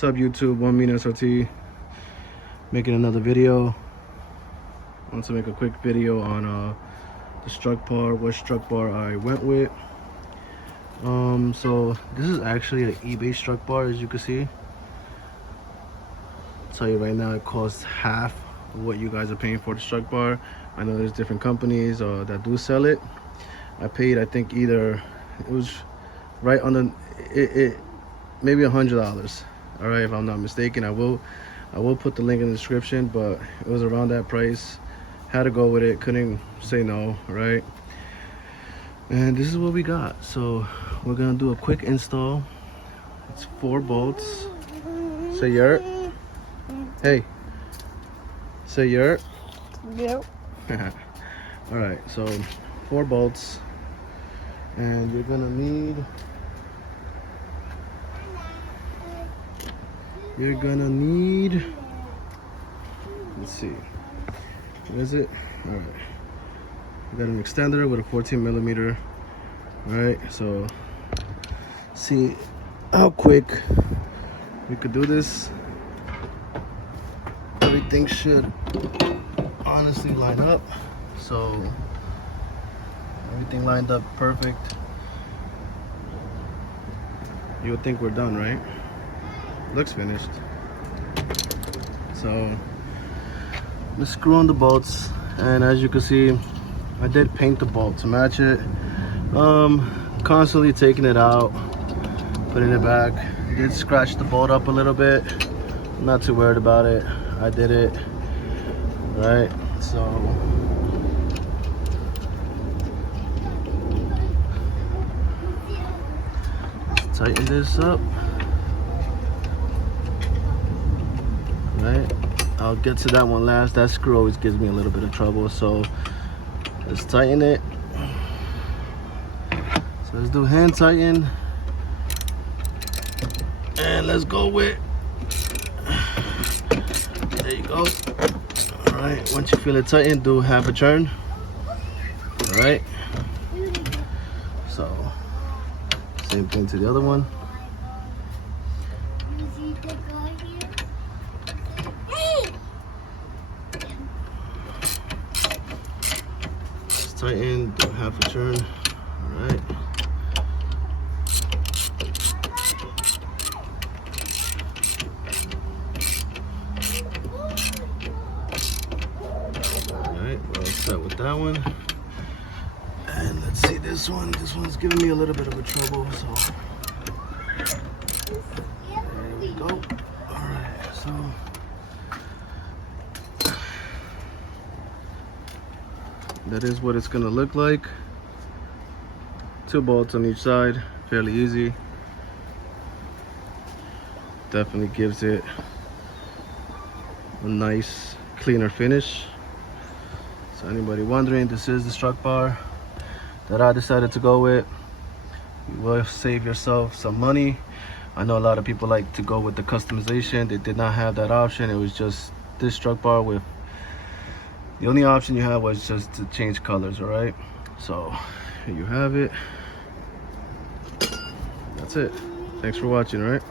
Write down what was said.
What's up, YouTube? One Mean SRT making another video. I want to make a quick video on the strut bar, what strut bar I went with. So this is actually an eBay strut bar, as you can see. I'll tell you right now, it costs half of what you guys are paying for the strut bar. I know there's different companies that do sell it. I paid, I think, either it was right on the maybe $100. All right, if I'm not mistaken. I will put the link in the description, but it was around that price. Had to go with it, couldn't say no, right? And this is what we got. So we're gonna do a quick install. It's 4 bolts. Say yurt. Hey, say yurt. Yep. All right, so 4 bolts, and you're gonna need let's see, what is it? All right, we got an extender with a 14mm. All right, so see how quick we could do this. Everything should honestly line up, so everything lined up perfect. You would think we're done, right? Looks finished. So let's screw on the bolts, and as you can see, I did paint the bolt to match it. Constantly taking it out, putting it back. Did scratch the bolt up a little bit. I'm not too worried about it. I did it right. So let's tighten this up. Right, I'll get to that one last. That screw always gives me a little bit of trouble, so let's tighten it. So let's do hand tighten, and let's go with, there you go. All right, once you feel it tighten, do half a turn. All right, so same thing to the other one. Tighten, do half a turn. All right. All right, we're all set with that one. And let's see this one. This one's giving me a little bit of a trouble, so there we go. All right, so that is what it's gonna look like. 2 bolts on each side, fairly easy. Definitely gives it a nice, cleaner finish. So anybody wondering, this is the strut bar that I decided to go with. You will save yourself some money. I know a lot of people like to go with the customization. They did not have that option. It was just this strut bar with, the only option you had was just to change colors. All right, so here you have it. That's it. Thanks for watching. All right.